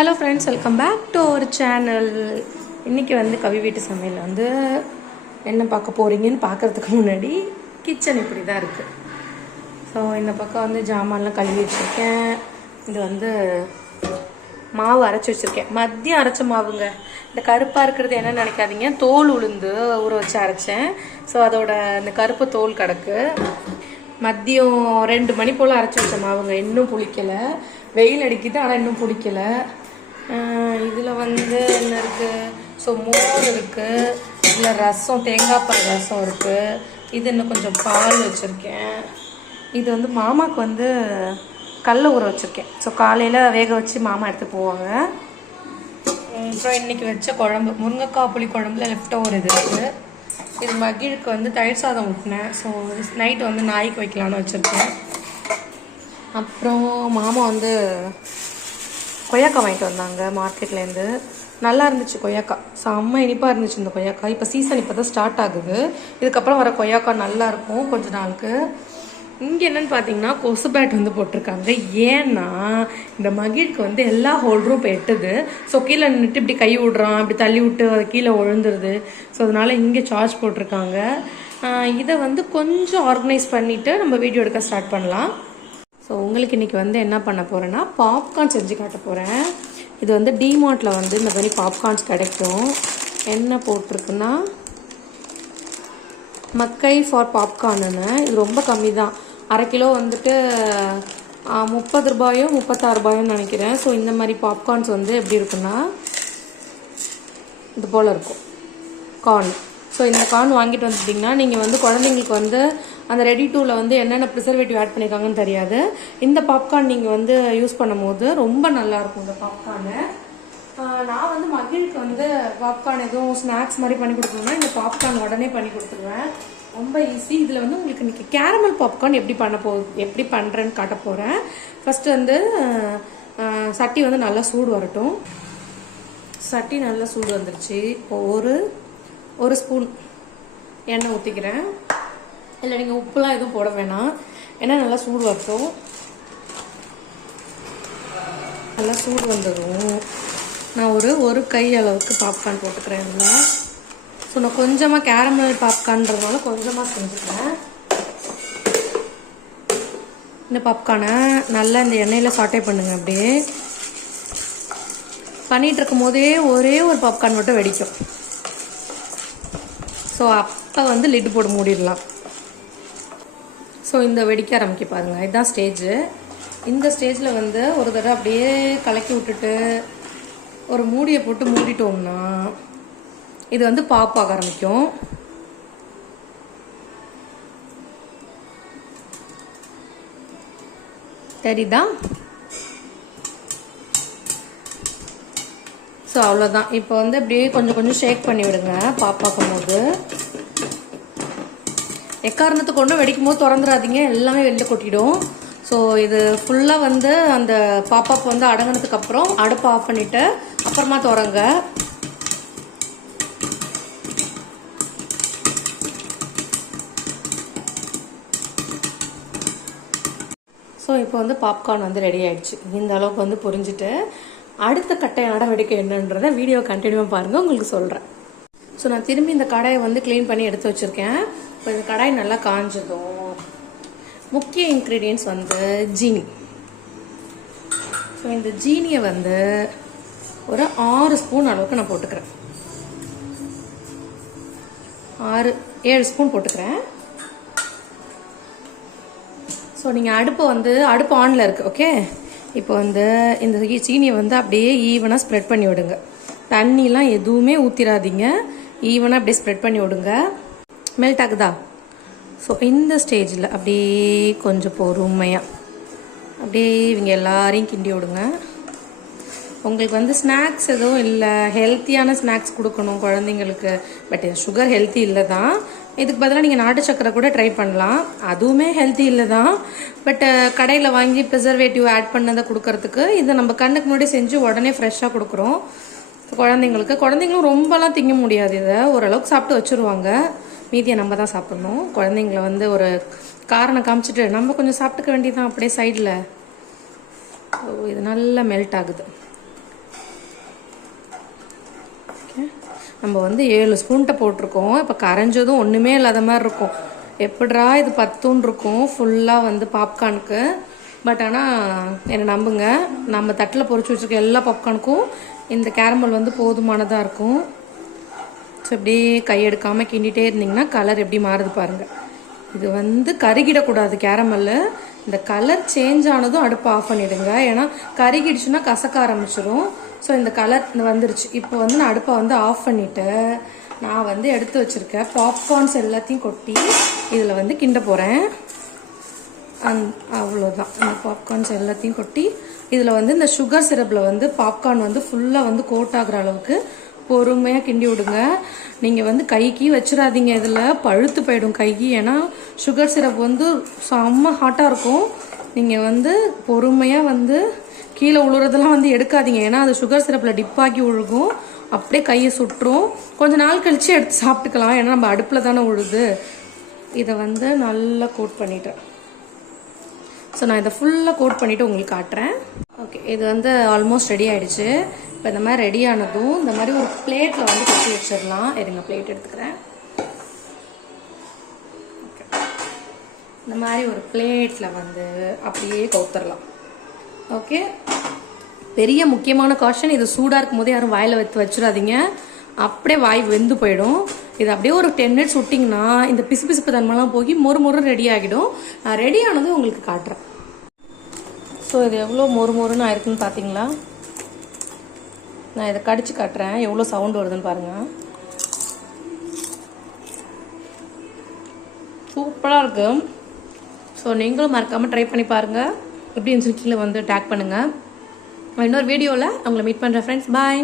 Hello friends, welcome back to our channel. இன்றைக்கி வந்து கவி வீட்டு சமையல் வந்து என்ன பார்க்க போகிறீங்கன்னு பார்க்குறதுக்கு முன்னாடி கிச்சன் இப்படி தான் இருக்குது. ஸோ இந்த பக்கம் வந்து ஜாமான்லாம் கழுவி வச்சுருக்கேன். இது வந்து மாவு அரைச்சி வச்சுருக்கேன். மதியம் அரைச்ச மாவுங்க. இந்த கருப்பாக இருக்கிறது என்ன நினைக்காதீங்க, தோல் உளுந்து ஊற வச்சு அரைச்சேன். ஸோ அதோட இந்த கருப்பு தோல் கிடக்கு. மதியம் 2 மணி போல் அரைச்சி வச்ச மாவுங்க. இன்னும் புளிக்கலை. வெயில் அடிக்குது, ஆனால் இன்னும் பிடிக்கலை. இதில் வந்து என்ன இருக்குது, ஸோ மோர் இருக்குது, இதில் ரசம், தேங்காய் பால் ரசம் இருக்குது. இது இன்னும் கொஞ்சம் பால் வச்சுருக்கேன். இது வந்து மாமாவுக்கு வந்து கடல ஊற வச்சுருக்கேன். ஸோ காலையில் வேக வச்சு மாமா எடுத்து போவாங்க. அப்புறம் இன்றைக்கி வச்ச குழம்பு, முருங்கைக்காய் புளி குழம்புல லெஃப்ட் ஓவர் இது இருக்குது. இது மகிழுக்கு வந்து தயிர் சாதம் ஊட்டினேன். ஸோ நைட்டு வந்து நாய்க்கு வைக்கலான்னு வச்சுருக்கேன். அப்புறம் மாமா வந்து கொய்யாக்காய் வாங்கிட்டு வந்தாங்க மார்க்கெட்லேருந்து. நல்லா இருந்துச்சு கொய்யாக்காய், செம்ம இனிப்பாக இருந்துச்சு இந்த கொய்யாக்காய். இப்போ சீசன் இப்போ தான் ஸ்டார்ட் ஆகுது. இதுக்கப்புறம் வர கொய்யாக்காய் நல்லாயிருக்கும் கொஞ்ச நாளுக்கு. இங்கே என்னென்னு பார்த்தீங்கன்னா கொசு பேட் வந்து போட்டிருக்காங்க. ஏன்னா இந்த மகிழ்க்கு வந்து எல்லா ஹோல்டரும் இப்போ எட்டுது. ஸோ கீழே நின்றுட்டு இப்படி கை விடுறான், இப்படி தள்ளி விட்டு அது கீழே விழுந்துருது. ஸோ அதனால் இங்கே சார்ஜ் போட்டிருக்காங்க. இதை வந்து கொஞ்சம் ஆர்கனைஸ் பண்ணிவிட்டு நம்ம வீடியோ எடுக்க ஸ்டார்ட் பண்ணலாம். ஸோ உங்களுக்கு இன்றைக்கி வந்து என்ன பண்ண போகிறேன்னா பாப்கார்ன் செஞ்சு காட்ட போகிறேன். இது வந்து டிமார்ட்டில் வந்து இந்த மாதிரி பாப்கார்ன்ஸ் கிடைக்கும். என்ன போட்டிருக்குன்னா மக்கை ஃபார் பாப்கார்னுன்னு. இது ரொம்ப கம்மி தான். 1/2 கிலோ வந்துட்டு 30 ரூபாயோ 36 ரூபாயோன்னு நினைக்கிறேன். ஸோ இந்த மாதிரி பாப்கார்ன்ஸ் வந்து எப்படி இருக்குன்னா இது போல் இருக்கும் கார்ன். ஸோ இந்த கார்ன் வாங்கிட்டு வந்துட்டிங்கன்னா நீங்கள் வந்து குழந்தைங்களுக்கு வந்து அந்த ரெடி டூவில் வந்து என்னென்ன ப்ரிசர்வேட்டிவ் ஆட் பண்ணியிருக்காங்கன்னு தெரியாது. இந்த பாப்கார்ன் நீங்கள் வந்து யூஸ் பண்ணும் போது ரொம்ப நல்லாயிருக்கும் இந்த பாப்கார்னு. நான் வந்து மகிழுக்கு வந்து பாப்கார்ன் எதுவும் ஸ்நாக்ஸ் மாதிரி பண்ணி கொடுக்கணும்னா இந்த பாப்கார்ன் உடனே பண்ணி கொடுத்துருவேன். ரொம்ப ஈஸி. இதில் வந்து உங்களுக்கு இன்றைக்கி கேரமல் பாப்கார்ன் எப்படி பண்ணுறேன்னு காட்ட போகிறேன். ஃபஸ்ட்டு வந்து சட்டி வந்து நல்லா சூடு வரட்டும். சட்டி நல்லா சூடு வந்துருச்சு. இப்போ ஒரு ஸ்பூன் எண்ணெய் ஊற்றிக்கிறேன். இல்லை நீங்கள் உப்புலாம் எதுவும் போட வேணாம். ஏன்னா நல்லா சூடு வரட்டும். நல்லா சூடு வந்ததும் நான் ஒரு கை அளவுக்கு பாப்கார்ன் போட்டுக்கிறேன் இதில். ஸோ நான் கொஞ்சமாக கேரமல் பாப்கார்ன்றதுனால கொஞ்சமாக செஞ்சுக்கிறேன். இந்த பாப்கார்னை நல்லா இந்த எண்ணெயில் சாட்டே பண்ணுங்க. அப்படியே பண்ணிகிட்டு இருக்கும் போதே ஒரே ஒரு பாப்கார்ன் மட்டும் வெடிக்கும். ஸோ அப்போ வந்து லிட்டு போட்டு மூடிடலாம். ஸோ இந்த வெடிக்க ஆரம்பிக்க பாருங்கள். இதுதான் ஸ்டேஜு. இந்த ஸ்டேஜில் வந்து ஒரு தடவை அப்படியே கலக்கி விட்டுட்டு ஒரு மூடியை போட்டு மூடிட்டோம்னா இது வந்து பாப் ஆக ஆரம்பிக்கும். தெரியுதா? ஸோ அவ்வளோதான். இப்போ வந்து அப்படியே கொஞ்சம் கொஞ்சம் ஷேக் பண்ணி விடுங்க பாப்பாக்கும் போது. எக்காரணத்தை கொண்டு வெடிக்கும் போது திறந்துடாதீங்க, எல்லாமே வெளில கொட்டிடும். ஸோ இது ஃபுல்லாக வந்து அந்த பாப்பாப்பு வந்து அடங்கினதுக்கு அப்புறம் அடுப்பை ஆஃப் பண்ணிவிட்டு அப்புறமா திறங்க. ஸோ இப்போ வந்து பாப்கார்ன் வந்து ரெடி ஆகிடுச்சு. இந்த அளவுக்கு வந்து புரிஞ்சுட்டு அடுத்த கட்டை நடவடிக்கை என்னன்றதை வீடியோ கண்டினியூவாக பாருங்கள், உங்களுக்கு சொல்கிறேன். ஸோ நான் திரும்பி இந்த கடாயை வந்து க்ளீன் பண்ணி எடுத்து வச்சுருக்கேன். இப்போ இந்த கடாய் நல்லா காஞ்சதும் முக்கிய இன்க்ரீடியன்ட்ஸ் வந்து ஜீனி. ஸோ இந்த ஜீனியை வந்து ஒரு 6 ஸ்பூன் அளவுக்கு நான் போட்டுக்கிறேன். 6-7 ஸ்பூன் போட்டுக்கிறேன். ஸோ நீங்கள் அடுப்பு ஆனில் இருக்குது. ஓகே, இப்போ வந்து இந்த சீனியை வந்து அப்படியே ஈவனாக ஸ்ப்ரெட் பண்ணி விடுங்க. தண்ணிலாம் எதுவுமே ஊற்றிடாதீங்க, ஈவனாக அப்படியே ஸ்ப்ரெட் பண்ணி விடுங்க. மெல்ட் ஆகுதா? ஸோ இந்த ஸ்டேஜில் அப்படியே கொஞ்சம் பொறுமையாக அப்படியே இவங்க எல்லாரையும் கிண்டி விடுங்க. உங்களுக்கு வந்து ஸ்நாக்ஸ் எதுவும் இல்லை, ஹெல்த்தியான ஸ்நாக்ஸ் கொடுக்கணும் குழந்தைங்களுக்கு. பட் சுகர் ஹெல்த்தி இல்லை தான். இதுக்கு பதிலாக நீங்கள் நாட்டு சக்கரை கூட ட்ரை பண்ணலாம், அதுவுமே ஹெல்த்தி இல்லை தான். பட் கடையில் வாங்கி ப்ரிசர்வேட்டிவ் ஆட் பண்ணதை கொடுக்கறதுக்கு இதை நம்ம கண்ணுக்கு முன்னாடி செஞ்சு உடனே ஃப்ரெஷ்ஷாக கொடுக்குறோம் குழந்தைங்களும் ரொம்பலாம் திங்க முடியாது. இதை ஓரளவுக்கு சாப்பிட்டு வச்சுருவாங்க, மீதியை நம்ம தான் சாப்பிட்ணும். குழந்தைங்கள வந்து ஒரு காரணம் காமிச்சிட்டு நம்ம கொஞ்சம் சாப்பிட்டுக்க வேண்டியதான் அப்படியே சைடில். இது நல்லா மெல்ட் ஆகுது. நம்ம வந்து 7 ஸ்பூன்கிட்ட போட்டிருக்கோம். இப்போ கரைஞ்சதும் ஒன்றுமே இல்லாத மாதிரி இருக்கும். எப்படிரா இது 10 இருக்கும் ஃபுல்லாக வந்து பாப்கார்னுக்கு. பட் ஆனால் என்னை நம்புங்க, நம்ம தட்டில் பொறிச்சு வச்சுருக்க எல்லா பாப்கார்னுக்கும் இந்த கேரமல் வந்து போதுமானதாக இருக்கும். ஸோ இப்படியே கையெடுக்காமல் கிண்டிகிட்டே இருந்தீங்கன்னா கலர் எப்படி மாறுது பாருங்கள். இது வந்து கருகிடக்கூடாது கேரமல்லு. இந்த கலர் சேஞ்ச் ஆனதும் அடுப்பை ஆஃப் பண்ணிவிடுங்க. ஏன்னா கருகிடுச்சுன்னா கசக்க ஆரம்பிச்சிடும். ஸோ இந்த கலர் வந்துருச்சு. இப்போ வந்து நான் அடுப்பை வந்து ஆஃப் பண்ணிவிட்டு நான் வந்து எடுத்து வச்சுருக்கேன் பாப்கார்ன்ஸ் எல்லாத்தையும் கொட்டி இதில் வந்து கிண்ட போகிறேன். அவ்வளோதான். இந்த பாப்கார்ன்ஸ் எல்லாத்தையும் கொட்டி இதில் வந்து இந்த சுகர் சிரப்பில் வந்து பாப்கார்ன் வந்து ஃபுல்லாக வந்து கோட் ஆகுற அளவுக்கு பொறுமையாக கிண்டி விடுங்க. நீங்கள் வந்து கைக்கு வச்சிடாதீங்க, இதில் பழுத்து போயிடும் கைக்கு. ஏன்னா சுகர் சிரப் வந்து செம்ம ஹாட்டாக இருக்கும். நீங்கள் வந்து பொறுமையாக வந்து கீழே உழுறதெல்லாம் வந்து எடுக்காதீங்க. ஏன்னா அது சுகர் சிரப்பில் டிப்பாக்கி உழுகும், அப்படியே கையை சுட்டுரும். கொஞ்சம் நாள் கழித்து எடுத்து சாப்பிட்டுக்கலாம், ஏன்னா நம்ம அடுப்பில் தானே உழுது. இதை வந்து நல்லா கோட் பண்ணிட்டேன். ஸோ நான் இதை ஃபுல்லாக கோட் பண்ணிவிட்டு உங்களுக்கு காட்டுறேன். ஓகே, இது வந்து ஆல்மோஸ்ட் ரெடி ஆகிடுச்சு. இப்போ இந்த மாதிரி ரெடி ஆனதும் இந்த மாதிரி ஒரு பிளேட்டில் வந்து கொட்டி வச்சிடலாம். இருங்க, பிளேட் எடுத்துக்கிறேன். ஓகே, இந்த மாதிரி ஒரு பிளேட்டில் வந்து அப்படியே கவுத்தரலாம். ஓகே, பெரிய முக்கியமான காஷன், இது சூடாக இருக்கும் போதே யாரும் வாயில் வச்சிடாதீங்க, அப்படியே வாய் வெந்து போயிடும். இது அப்படியே ஒரு 10 மினிட்ஸ் விட்டிங்கன்னா இந்த பிசு பிசுப்பு தன்மைலாம் போய் மொறு ரெடி ஆகிடும். நான் ரெடி ஆனதும் உங்களுக்கு காட்டுறேன். ஸோ இது எவ்வளோ மொறுன்னு ஆயிருக்குன்னு பார்த்தீங்களா? நான் இதை கடிச்சு காட்டுறேன், எவ்வளோ சவுண்ட் வருதுன்னு பாருங்கள். சூப்பராக இருக்கு. ஸோ நீங்களும் மறக்காமல் ட்ரை பண்ணி பாருங்கள். எப்படி இருந்துச்சு கீழே வந்து டேக் பண்ணுங்கள். இன்னொரு வீடியோவில் உங்களை மீட் பண்ணுறேன் ஃப்ரெண்ட்ஸ். பாய்.